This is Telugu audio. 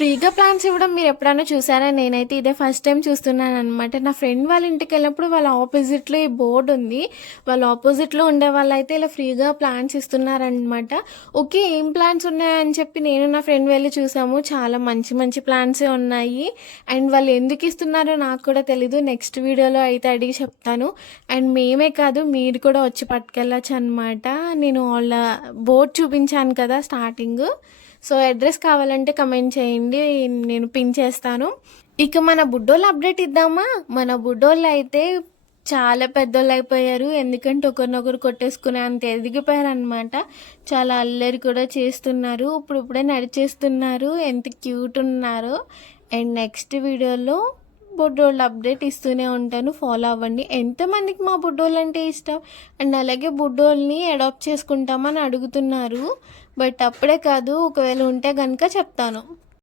ఫ్రీగా ప్లాన్స్ ఇవ్వడం మీరు ఎప్పుడైనా చూసారా? నేనైతే ఇదే ఫస్ట్ టైం చూస్తున్నాననమాట. నా ఫ్రెండ్ వాళ్ళ ఇంటికెళ్ళినప్పుడు వాళ్ళ ఆపోజిట్‌లో ఈ బోర్డ్ ఉంది. వాళ్ళ ఆపోజిట్‌లో ఉండే వాళ్ళైతే ఇలా ఫ్రీగా ప్లాన్స్ ఇస్తున్నారనమాట. ఓకే. ఏం ప్లాన్స్ ఉన్నాయని చెప్పి నేను నా ఫ్రెండ్ వెళ్లి చూసాము. చాలా మంచి మంచి ప్లాన్సే ఉన్నాయి. అండ్ వాళ్ళు ఎందుకు ఇస్తున్నారో నాకు కూడా తెలీదు. నెక్స్ట్ వీడియోలో అయితే అడిగి చెప్తాను. అండ్ మేమే కాదు మీరు కూడా వచ్చి పట్టుకెళ్ళొచ్చనమాట. నేను వాళ్ళ బోర్డ్ చూపించాను కదా స్టార్టింగు. సో అడ్రస్ కావాలంటే కమెంట్ చేయండి, నేను పిన్ చేస్తాను. ఇక మన బుడ్డోళ్ళ అప్డేట్ ఇద్దామా? మన బుడ్డోళ్ళు అయితే చాలా పెద్దోళ్ళు అయిపోయారు. ఎందుకంటే ఒకరినొకరు కొట్టేసుకునే అంత ఎదిగిపోయారనమాట. చాలా అల్లరి కూడా చేస్తున్నారు. ఇప్పుడిప్పుడే నడిచేస్తున్నారు. ఎంత క్యూట్ ఉన్నారో. అండ్ నెక్స్ట్ వీడియోలో బుడ్డోళ్ళ అప్డేట్ ఇస్తూనే ఉంటాను. ఫాలో అవ్వండి. ఎంతమందికి మా బుడ్డోళ్ళు అంటే ఇష్టం అండ్ అలాగే బుడ్డోళ్ళని అడాప్ట్ చేసుకుంటామని అడుగుతున్నారు. బట్ అప్పుడే కాదు, ఒకవేళ ఉంటే కనుక చెప్తాను.